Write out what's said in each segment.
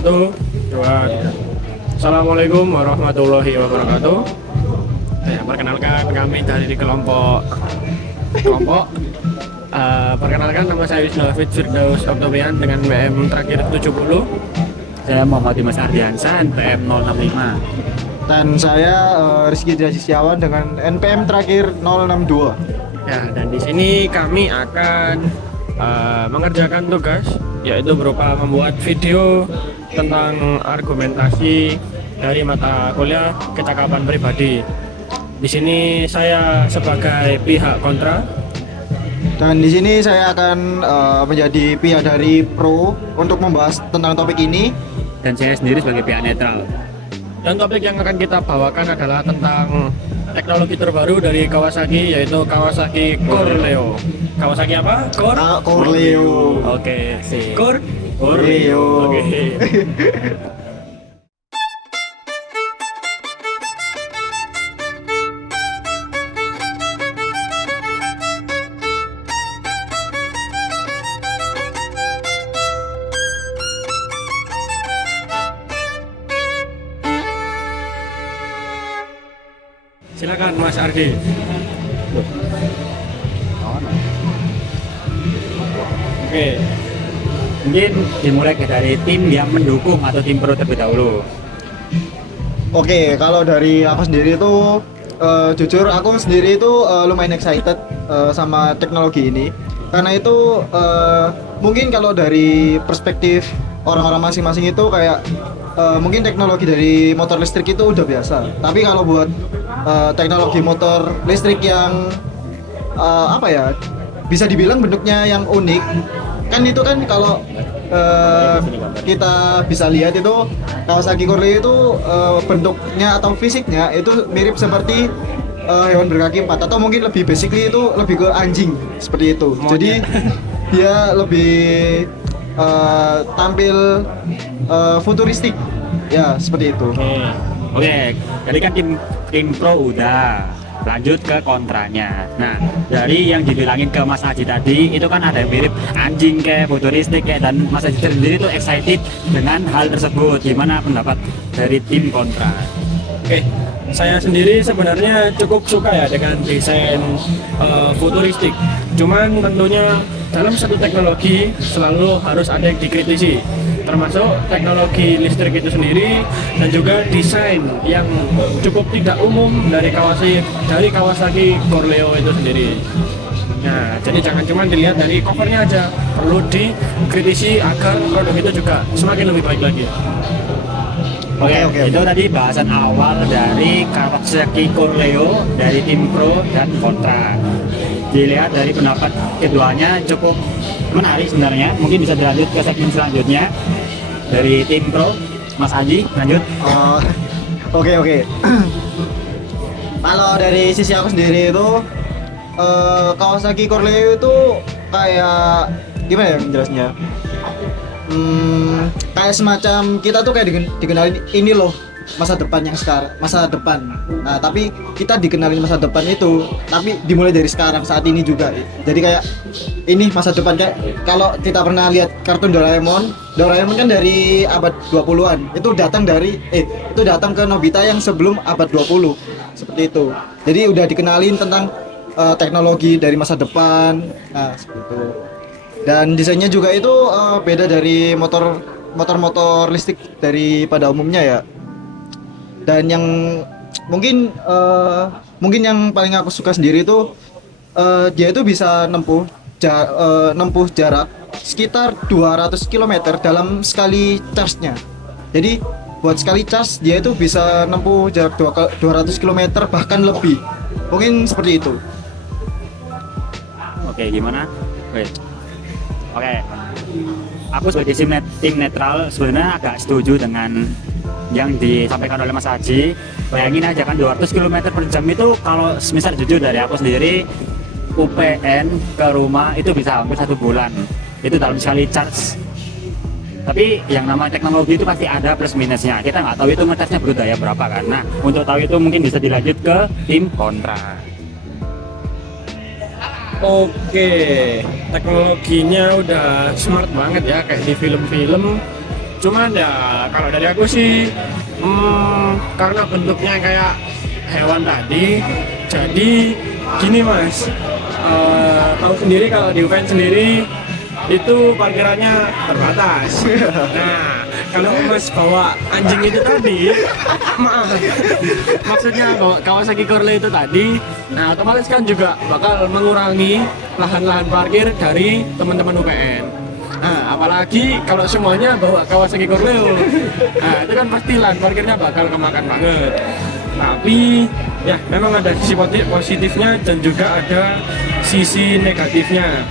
Satu, dua. Assalamualaikum warahmatullahi wabarakatuh. Perkenalkan kami dari kelompok. Perkenalkan nama saya Wisnu Hafid Firdaus Oktobian dengan PM terakhir 70. Saya Muhammad Dimas Ardiansan, PM 065. Dan saya Rizky Dias Setiawan dengan NPM terakhir 062. Ya, dan di sini kami akan mengerjakan tugas, yaitu berupa membuat video tentang argumentasi dari mata kuliah kecakapan pribadi. Di sini saya sebagai pihak kontra. Dan di sini saya akan menjadi pihak dari pro untuk membahas tentang topik ini. Dan saya sendiri sebagai pihak netral. Dan topik yang akan kita bawakan adalah tentang teknologi terbaru dari Kawasaki, yaitu Kawasaki Corleo. Kawasaki apa? Corleo. Oke, si Corleo. Oke. Silakan Mas Ardi. Oke. Mungkin dimulai dari tim yang mendukung atau tim pro terlebih dahulu. Oke, kalau dari aku sendiri itu jujur aku sendiri itu lumayan excited sama teknologi ini. Karena itu mungkin kalau dari perspektif orang-orang masing-masing itu kayak mungkin teknologi dari motor listrik itu udah biasa. Tapi kalau buat teknologi motor listrik yang apa ya, bisa dibilang bentuknya yang unik, kan itu kan kalau kita bisa lihat itu Kawasaki Corleo itu bentuknya atau fisiknya itu mirip seperti hewan berkaki empat, atau mungkin lebih basically itu lebih ke anjing seperti itu. Jadi dia lebih tampil futuristik ya, seperti itu. Oke, jadi kan tim pro udah, lanjut ke kontranya. Nah, dari yang dibilangin ke Mas Aji tadi itu kan ada yang mirip anjing kayak futuristik kayak, dan Mas Aji sendiri tuh excited dengan hal tersebut. Gimana pendapat dari tim kontra? Oke, saya sendiri sebenarnya cukup suka ya dengan desain futuristik. Cuman tentunya dalam satu teknologi selalu harus ada yang dikritisi, termasuk teknologi listrik itu sendiri dan juga desain yang cukup tidak umum dari Kawasaki Corleo itu sendiri. Nah, jadi jangan cuma dilihat dari covernya aja, perlu dikritisi agar produk itu juga semakin lebih baik lagi. Oke. Itu tadi bahasan awal dari Kawasaki Corleo dari tim pro dan kontra. Dilihat dari pendapat keduanya cukup menarik sebenarnya. Mungkin bisa dilanjut ke segmen selanjutnya dari tim pro. Mas Aji, lanjut. Oke. Kalau dari sisi aku sendiri itu Kawasaki Corleo itu kayak gimana ya menjelasnya? Kayak semacam kita tuh kayak dikenalin ini loh masa depan yang sekarang, masa depan. Nah, tapi kita dikenalin masa depan itu, tapi dimulai dari sekarang saat ini juga. Jadi kayak ini masa depan, kayak kalau kita pernah lihat kartun Doraemon kan dari abad 20-an. Itu datang ke Nobita yang sebelum abad 20. Seperti itu. Jadi udah dikenalin tentang teknologi dari masa depan. Nah, seperti itu. Dan desainnya juga itu beda dari motor listrik daripada umumnya ya. Dan yang mungkin yang paling aku suka sendiri itu dia itu bisa nempuh jarak sekitar 200 km dalam sekali charge-nya. Jadi buat sekali charge dia itu bisa nempuh jarak 200 km bahkan lebih. Mungkin seperti itu. Oke, gimana? Oke. Aku sebagai tim netral sebenarnya agak setuju dengan yang disampaikan oleh Mas Haji. Bayangin aja kan 200 km per jam itu, kalau misal jujur dari aku sendiri UPN ke rumah itu bisa hampir 1 bulan. Itu dalam sekali charge. Tapi yang namanya teknologi itu pasti ada plus minusnya. Kita nggak tahu itu ngecasnya berdaya berapa kan. Nah, untuk tahu itu mungkin bisa dilanjut ke tim kontra. Oke, teknologinya udah smart banget ya, kayak di film-film. Cuman ya kalau dari aku sih karena bentuknya kayak hewan tadi, jadi gini mas, tahu sendiri kalau di event sendiri itu parkirannya terbatas. Nah, kalau mas bawa anjing itu tadi, maaf, maksudnya bawa Kawasaki Corleo itu tadi, nah otomatis kan juga bakal mengurangi lahan-lahan parkir dari teman-teman UPN. Nah, apalagi kalau semuanya bawa Kawasaki Corleo, nah itu kan pasti lahan parkirnya bakal kemakan banget. Tapi ya memang ada sisi positifnya dan juga ada sisi negatifnya.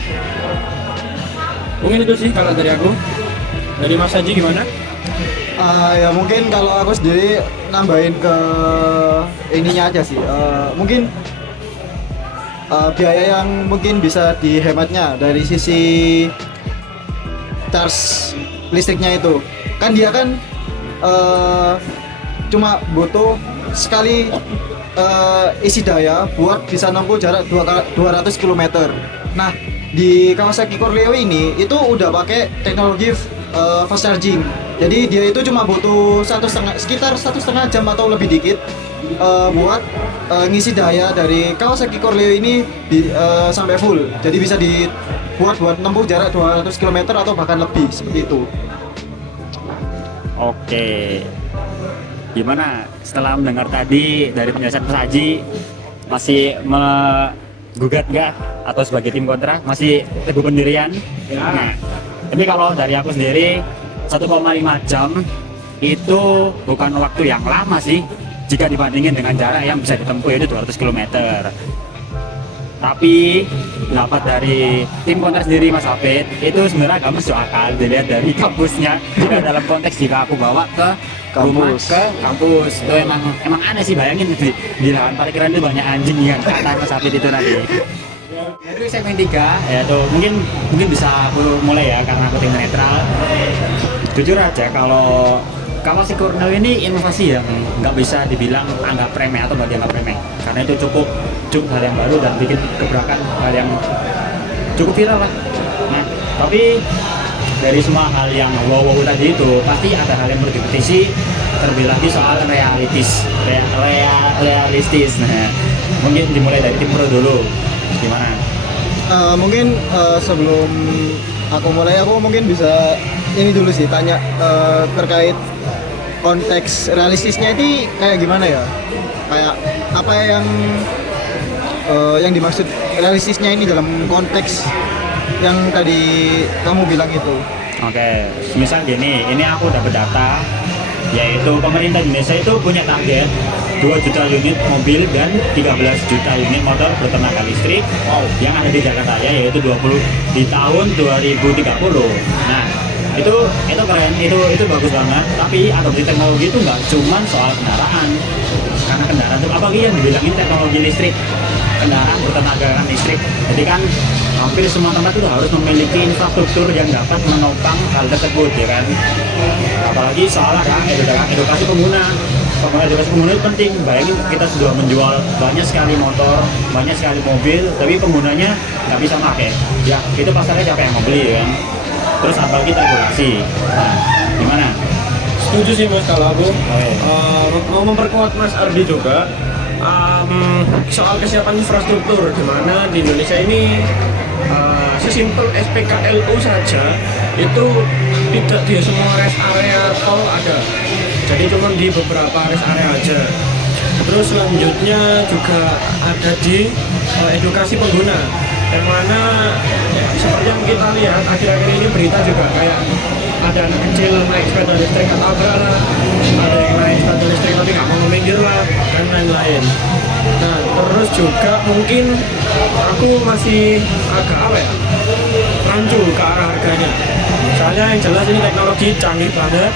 Mungkin itu sih kalau dari aku. Dari Mas Haji gimana? Ya mungkin kalau aku sendiri nambahin ke ininya aja sih. Mungkin biaya yang mungkin bisa dihematnya dari sisi charge listriknya itu. Kan dia kan cuma butuh sekali isi daya buat bisa nempuh jarak 200 km. Nah, di Kawasaki Corleo ini itu udah pakai teknologi fast charging. Jadi dia itu cuma butuh sekitar 1,5 jam atau lebih dikit buat ngisi daya dari Kawasaki Corleo ini sampai full. Jadi bisa dibuat buat nempuh jarak 200 km atau bahkan lebih seperti itu. Oke. Gimana setelah mendengar tadi dari penjelasan Mas Haji, masih gugat nggak atau sebagai tim kontra masih teguh pendirian? Ya. Nah, tapi kalau dari aku sendiri 1,5 jam itu bukan waktu yang lama sih jika dibandingin dengan jarak yang bisa ditempuh yaitu 200 km. Tapi pendapat dari tim kontra sendiri Mas Hafid itu sebenarnya gak masuk akal dilihat dari kampusnya. Jika dalam konteks jika aku bawa ke rumah ke kampus itu emang aneh sih, bayangin di lahan parkiran itu banyak anjing yang kata Mas Hafid itu nanti. Itu segmen 3 ya tuh mungkin bisa aku mulai ya karena aku tim netral. Jujur aja kalau Kawasaki Cornell ini inovasi yang nggak bisa dibilang anggap remeh atau nggak dianggap remeh karena itu cukup hal yang baru dan bikin gebrakan hal yang cukup viral lah. Nah, tapi dari semua hal yang wow tadi itu pasti ada hal yang perlu dikritisi, terlebih lagi soal realistis. Nah, mungkin dimulai dari tim pro dulu. Gimana? Mungkin sebelum aku mulai, aku mungkin bisa ini dulu sih tanya terkait konteks realistisnya itu kayak gimana ya? Kayak apa yang dimaksud realistisnya ini dalam konteks yang tadi kamu bilang itu? Oke, misal gini, ini aku dapat data yaitu pemerintah Indonesia itu punya target 2 juta unit mobil dan 13 juta unit motor bertenaga listrik yang ada di Jakarta Raya yaitu 20 di tahun 2030. Nah, itu keren, itu bagus banget. Tapi adopsi teknologi itu nggak cuma soal kendaraan, karena kendaraan itu apalagi yang dibilangin teknologi listrik, kendaraan bertenaga listrik. Jadi kan hampir semua tempat itu harus memiliki infrastruktur yang dapat menopang hal tersebut, ya kan. Apalagi soal kan edukasi pengguna. Edukasi pengguna itu penting. Bayangin kita sudah menjual banyak sekali motor, banyak sekali mobil, tapi penggunanya nggak bisa pakai. Ya, itu pasarnya siapa yang mau beli, ya kan. Terus apalagi regulasi. Nah, gimana? Setuju sih mas kalau aku. Mau memperkuat Mas Ardi juga soal kesiapan infrastruktur, di mana di Indonesia ini sesimpel SPKLU saja itu tidak di semua rest area tol ada, jadi cuma di beberapa rest area aja. Terus selanjutnya juga ada di edukasi pengguna, yang mana seperti yang kita lihat akhir-akhir ini berita juga kayak ada anak kecil naik sepeda listrik atau apa lah, ada yang naik sepeda listrik tapi nggak mau minggir lah, dan lain-lain. Nah, terus juga mungkin aku masih agak rancu ke arah harganya. Soalnya yang jelas ini teknologi canggih banget,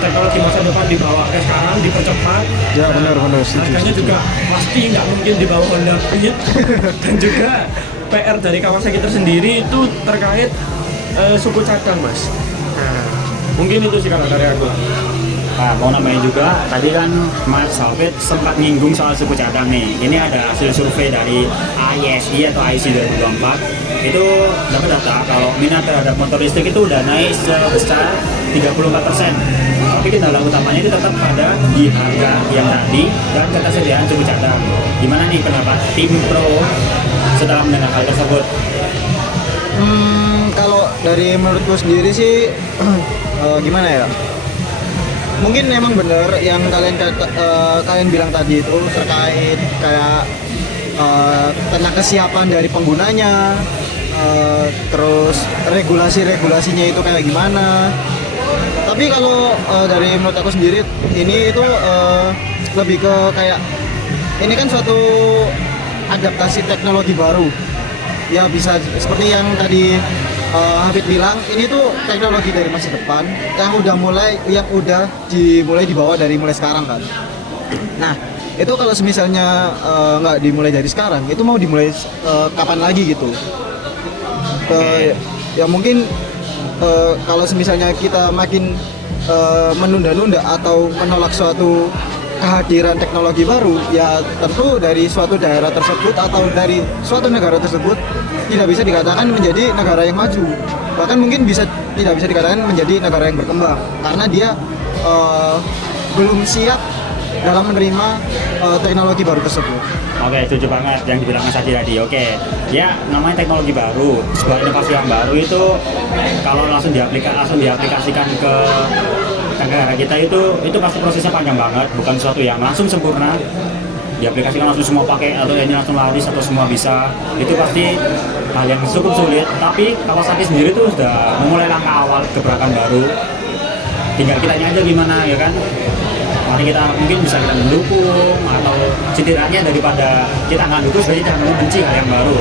teknologi masa depan dibawa ke sekarang, dipercepat. Ya benar. Harganya juga pasti nggak mungkin di bawah Honda Beat. Dan juga PR dari Kawasaki tersendiri itu terkait suku cadang mas. Nah, mungkin itu sih kalau dari aku. Nah, mau nambahin juga, tadi kan Mas Hafid sempat nyinggung soal suku cadang nih. Ini ada hasil survei dari ISI atau IC 2024. Itu dapat data kalau minat terhadap motor listrik itu udah naik sebesar 34%. Tapi kendala utamanya itu tetap ada di harga yang tadi dan ketersediaan suku cadang. Gimana nih pendapat tim Pro setelah mendengar hal tersebut? Kalau dari menurutku sendiri sih gimana ya? Mungkin memang benar yang kalian bilang tadi itu terkait kayak tentang kesiapan dari penggunanya, terus regulasinya itu kayak gimana. Tapi kalau dari menurut aku sendiri ini itu lebih ke kayak ini kan suatu adaptasi teknologi baru. Ya bisa seperti yang tadi Habib bilang, ini tuh teknologi dari masa depan yang udah dimulai dibawa dari mulai sekarang kan. Nah, itu kalau misalnya nggak dimulai dari sekarang, itu mau dimulai kapan lagi gitu? Ya mungkin kalau misalnya kita makin menunda-nunda atau menolak suatu kehadiran teknologi baru, ya tentu dari suatu daerah tersebut atau dari suatu negara tersebut tidak bisa dikatakan menjadi negara yang maju, bahkan mungkin tidak bisa dikatakan menjadi negara yang berkembang karena dia belum siap dalam menerima teknologi baru tersebut. Oke, setuju banget yang dibilang Mas Adi tadi. Oke, ya namanya teknologi baru, sebuah inovasi yang baru itu kalau langsung diaplikasikan ke negara kita itu pasti prosesnya panjang banget, bukan sesuatu yang langsung sempurna diaplikasikan langsung semua pakai atau ini langsung laris atau semua bisa. Itu pasti hal yang cukup sulit, tapi Kawasaki sendiri tuh sudah memulai langkah awal gebrakan baru, tinggal kitanya aja gimana ya kan. Mari kita mungkin bisa kita mendukung atau setidaknya daripada kita nggak dukung sebenarnya jangan membenci hal yang baru.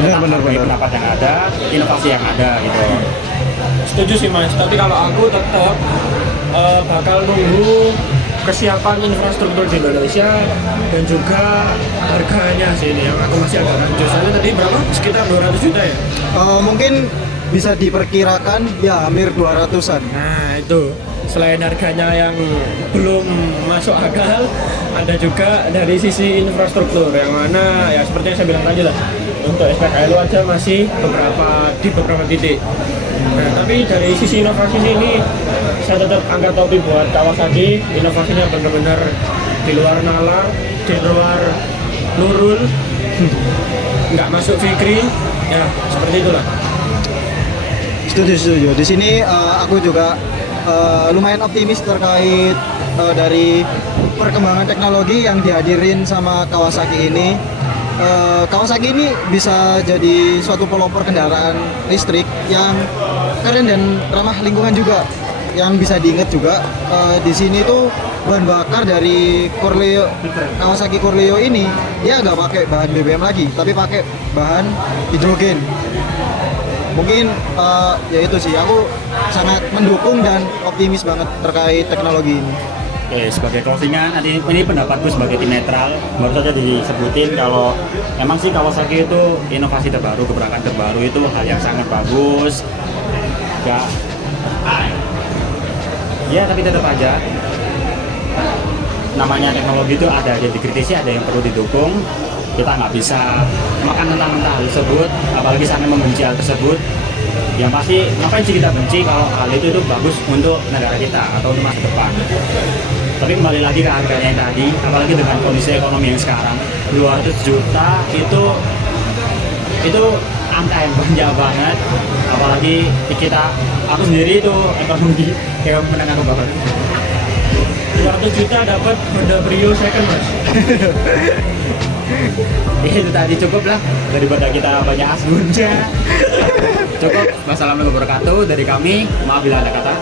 Benar. Pendapat yang ada, inovasi yang ada gitu. Setuju sih Mas, tapi kalau aku tetap bakal nunggu kesiapan infrastruktur di Indonesia dan juga harganya sih ini yang aku masih agak rancu. Soalnya tadi berapa? Sekitar 200 juta ya? Mungkin bisa diperkirakan ya hampir 200-an. Nah itu, selain harganya yang belum masuk akal, ada juga dari sisi infrastruktur yang mana ya seperti yang saya bilang tadi lah, untuk SPKLU aja masih di beberapa titik. Nah, tapi dari sisi inovasi ini saya tetap angkat topi buat Kawasaki. Inovasinya benar-benar di luar nalar, di luar Nurul, nggak masuk Fikri, ya seperti itulah. Setuju. Di sini aku juga lumayan optimis terkait dari perkembangan teknologi yang dihadirin sama Kawasaki ini. Kawasaki ini bisa jadi suatu pelopor kendaraan listrik yang keren dan ramah lingkungan juga. Yang bisa diingat juga di sini tuh bahan bakar dari Kawasaki Corleo ini dia nggak pakai bahan BBM lagi, tapi pakai bahan hidrogen. Mungkin ya itu sih, aku sangat mendukung dan optimis banget terkait teknologi ini. Oke, sebagai closingan, ini pendapatku sebagai tim netral, baru saja disebutin kalau emang sih Kawasaki itu inovasi terbaru, gebrakan terbaru itu hal yang sangat bagus. Ya, tapi tetap aja namanya teknologi itu ada yang dikritisi, ada yang perlu didukung. Kita nggak bisa makan mentah-mentah hal tersebut, apalagi sampai membenci hal tersebut. Yang pasti, ngapain sih kita benci kalau hal itu bagus untuk negara kita atau untuk masa depan. Tapi kembali lagi ke harganya yang tadi, apalagi dengan kondisi ekonomi yang sekarang, 200 juta itu angka yang banyak banget. Apalagi aku sendiri itu ekonomi kayak menengah ke bawah. 200 juta dapat Honda Brio second Mas. Itu tadi cukup lah daripada kita banyak asgunja. Cukup. Wassalamualaikum warahmatullahi wabarakatuh dari kami. Maaf bila ada kata.